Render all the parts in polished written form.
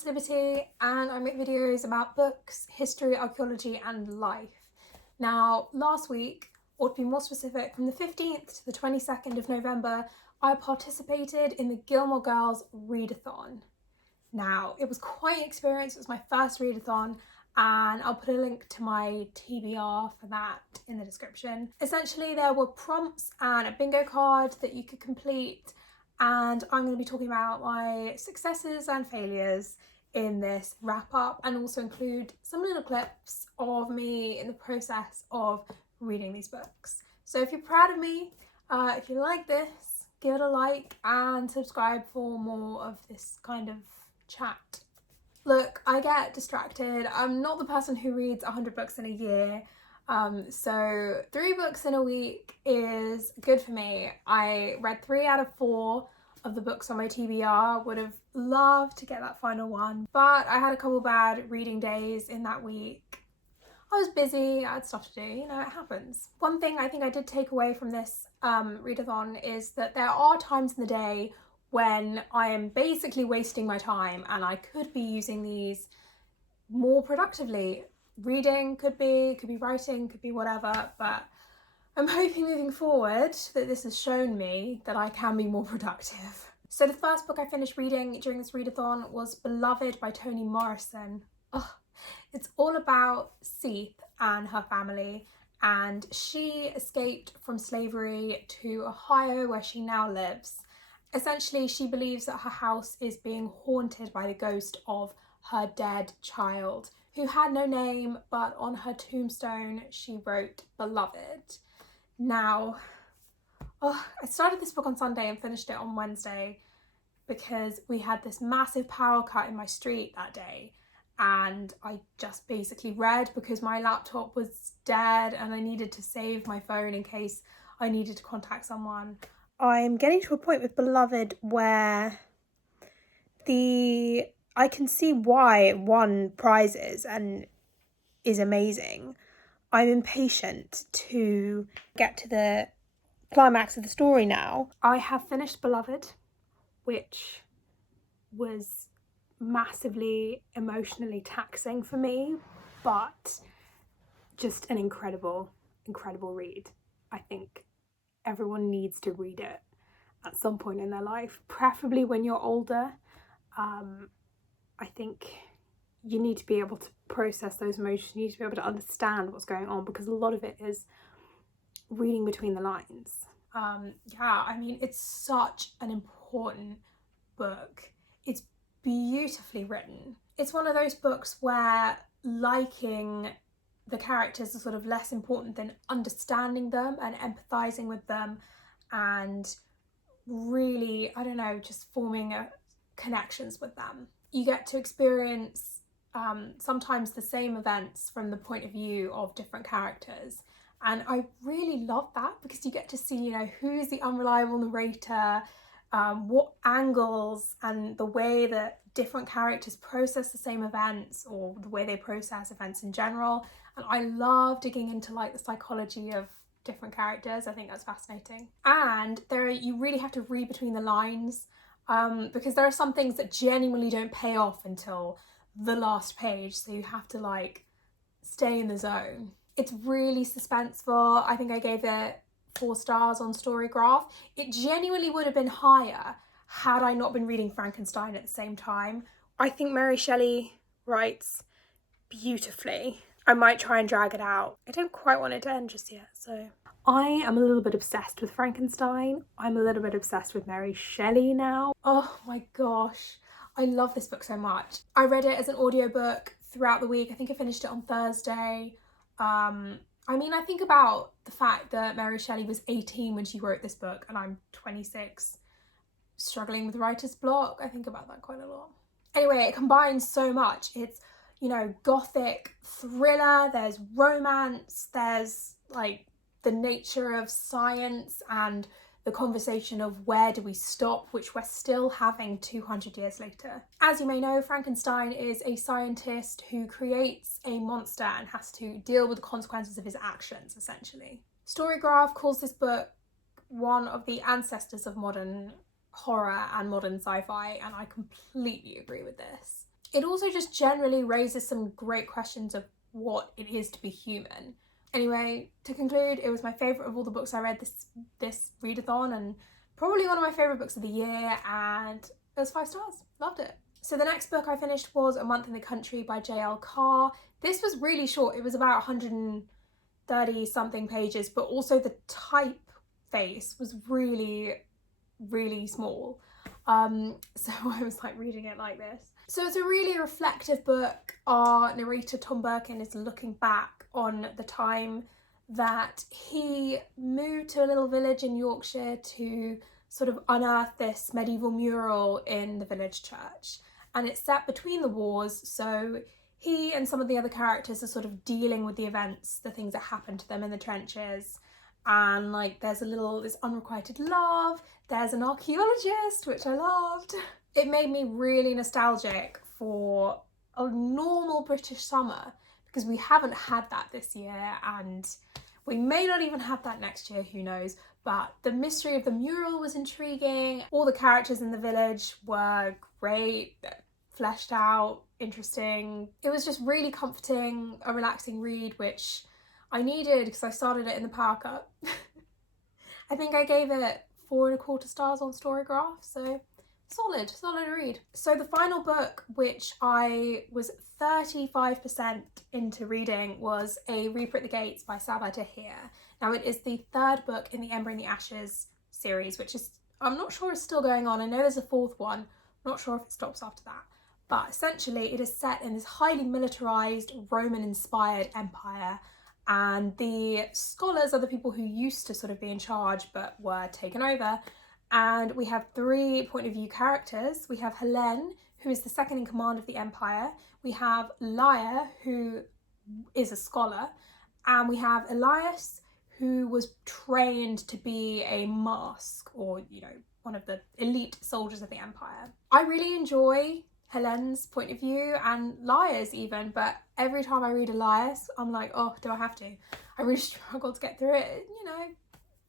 Prince Liberty and I make videos about books, history, archaeology and life. Now, last week, or to be more specific, from the 15th to the 22nd of November, I participated in the Gilmore Girls read-a-thon. Now, it was quite an experience. It was my first read-a-thon and I'll put a link to my TBR for that in the description. Essentially, there were prompts and a bingo card that you could complete, and I'm going to be talking about my successes and failures in this wrap up and also include some little clips of me in the process of reading these books. So if you're proud of me, if you like this, give it a like and subscribe for more of this kind of chat. Look, I get distracted. I'm not the person who reads 100 books in a year. So 3 books in a week is good for me. I read 3 out of 4 of the books on my TBR. Would have loved to get that final one, but I had a couple bad reading days in that week. I was busy, I had stuff to do, you know, it happens. One thing I think I did take away from this read-a-thon is that there are times in the day when I am basically wasting my time and I could be using these more productively. Reading could be writing, could be whatever, but I'm hoping moving forward that this has shown me that I can be more productive. So the first book I finished reading during this read-a-thon was Beloved by Toni Morrison. Oh, it's all about Seath and her family, and she escaped from slavery to Ohio where she now lives. Essentially, she believes that her house is being haunted by the ghost of her dead child, who had no name, but on her tombstone she wrote Beloved. Now, I started this book on Sunday and finished it on Wednesday because we had this massive power cut in my street that day, and I just basically read because my laptop was dead and I needed to save my phone in case I needed to contact someone. I'm getting to a point with Beloved where I can see why it won prizes and is amazing. I'm impatient to get to the climax of the story now. I have finished Beloved, which was massively emotionally taxing for me, but just an incredible read. I think everyone needs to read it at some point in their life, preferably when you're older. I think you need to be able to process those emotions, you need to be able to understand what's going on, because a lot of it is reading between the lines. Yeah, I mean, it's such an important book. It's beautifully written. It's one of those books where liking the characters is sort of less important than understanding them and empathizing with them and really, I don't know, just forming connections with them. You get to experience sometimes the same events from the point of view of different characters. And I really love that because you get to see, you know, who's the unreliable narrator, what angles and the way that different characters process the same events or the way they process events in general. And I love digging into like the psychology of different characters. I think that's fascinating. And you really have to read between the lines because there are some things that genuinely don't pay off until the last page. So you have to like stay in the zone. It's really suspenseful. I think I gave it 4 stars on Storygraph. It genuinely would have been higher had I not been reading Frankenstein at the same time. I think Mary Shelley writes beautifully. I might try and drag it out. I don't quite want it to end just yet, so. I am a little bit obsessed with Frankenstein. I'm a little bit obsessed with Mary Shelley now. Oh my gosh, I love this book so much. I read it as an audiobook throughout the week. I think I finished it on Thursday. I mean, I think about the fact that Mary Shelley was 18 when she wrote this book and I'm 26, struggling with writer's block. I think about that quite a lot. Anyway, it combines so much. It's, you know, gothic thriller, there's romance, there's like the nature of science and the conversation of where do we stop, which we're still having 200 years later. As you may know, Frankenstein is a scientist who creates a monster and has to deal with the consequences of his actions, essentially. Storygraph calls this book one of the ancestors of modern horror and modern sci-fi, and I completely agree with this. It also just generally raises some great questions of what it is to be human. Anyway, to conclude, it was my favourite of all the books I read this read-a-thon, and probably one of my favourite books of the year, and it was 5 stars. Loved it. So the next book I finished was A Month in the Country by J.L. Carr. This was really short. It was about 130 something pages, but also the typeface was really, really small. So I was like reading it like this. So it's a really reflective book. Our narrator Tom Birkin is looking back on the time that he moved to a little village in Yorkshire to sort of unearth this medieval mural in the village church. And it's set between the wars, so he and some of the other characters are sort of dealing with the events, the things that happened to them in the trenches. And like there's this unrequited love, there's an archaeologist, which I loved. It made me really nostalgic for a normal British summer, because we haven't had that this year, and we may not even have that next year, who knows. But the mystery of the mural was intriguing. All the characters in the village were great, fleshed out, interesting. It was just really comforting, a relaxing read, which I needed because I started it in the power cut. I think I gave it 4.25 stars on Storygraph, so solid read. So the final book, which I was 35% into reading, was A Reaper at the Gates by Sabaa Tahir. Now it is the 3rd book in the Ember in the Ashes series, which is, I'm not sure is still going on. I know there's a 4th one, I'm not sure if it stops after that. But essentially it is set in this highly militarised, Roman-inspired empire, and the scholars are the people who used to sort of be in charge but were taken over. And we have 3 point of view characters. We have Helene, who is the second in command of the empire. We have Laia, who is a scholar. And we have Elias, who was trained to be a mask, or, you know, one of the elite soldiers of the empire. I really enjoy Helene's point of view, and Laia's even, but every time I read Elias, I'm like, oh, do I have to? I really struggle to get through it, you know.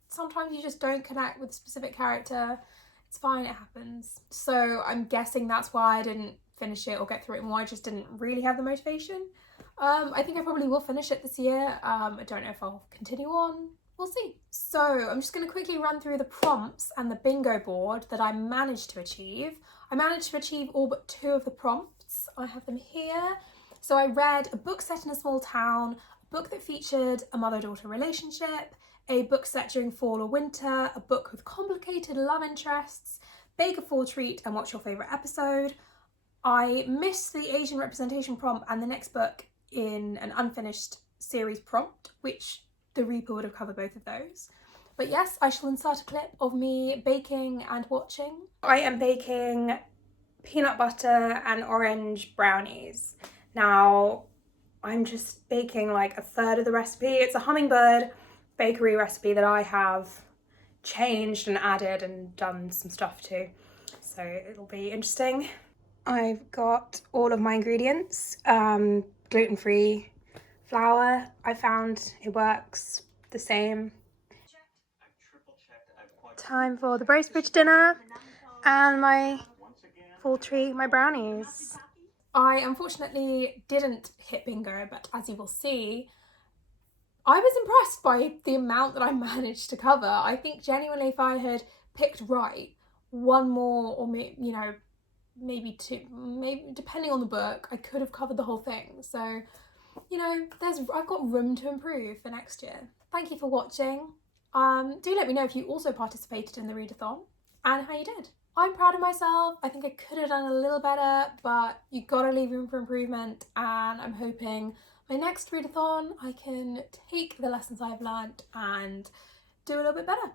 Sometimes you just don't connect with a specific character. It's fine, it happens. So I'm guessing that's why I didn't finish it or get through it more. I just didn't really have the motivation. I think I probably will finish it this year. I don't know if I'll continue on. We'll see. So I'm just going to quickly run through the prompts and the bingo board that I managed to achieve. I managed to achieve all but 2 of the prompts. I have them here. So I read a book set in a small town, a book that featured a mother-daughter relationship, a book set during fall or winter, a book with complicated love interests, bake a fall treat, and what's your favourite episode. I missed the Asian representation prompt and the next book in an unfinished series prompt, which the Reaper would have covered both of those. But yes, I shall insert a clip of me baking and watching. I am baking peanut butter and orange brownies. Now, I'm just baking like a third of the recipe. It's a Hummingbird bakery recipe that I have changed and added and done some stuff to, so it'll be interesting. I've got all of my ingredients, gluten-free flour. I found it works the same. Time for the Bracebridge dinner and my fall treat, my brownies. I unfortunately didn't hit bingo, but as you will see, I was impressed by the amount that I managed to cover. I think genuinely if I had picked right, 1 more or maybe 2, maybe depending on the book, I could have covered the whole thing. So, you know, I've got room to improve for next year. Thank you for watching. Do let me know if you also participated in the read-a-thon and how you did. I'm proud of myself. I think I could have done a little better, but you gotta leave room for improvement, and I'm hoping my next read-a-thon I can take the lessons I've learnt and do a little bit better.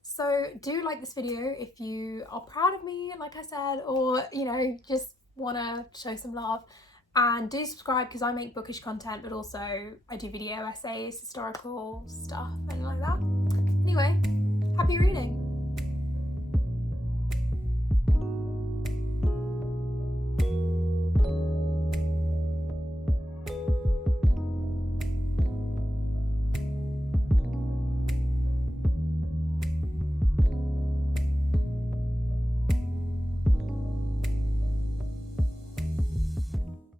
So do like this video if you are proud of me, like I said, or, you know, just want to show some love. And do subscribe because I make bookish content, but also I do video essays, historical stuff, and like that. Anyway, happy reading.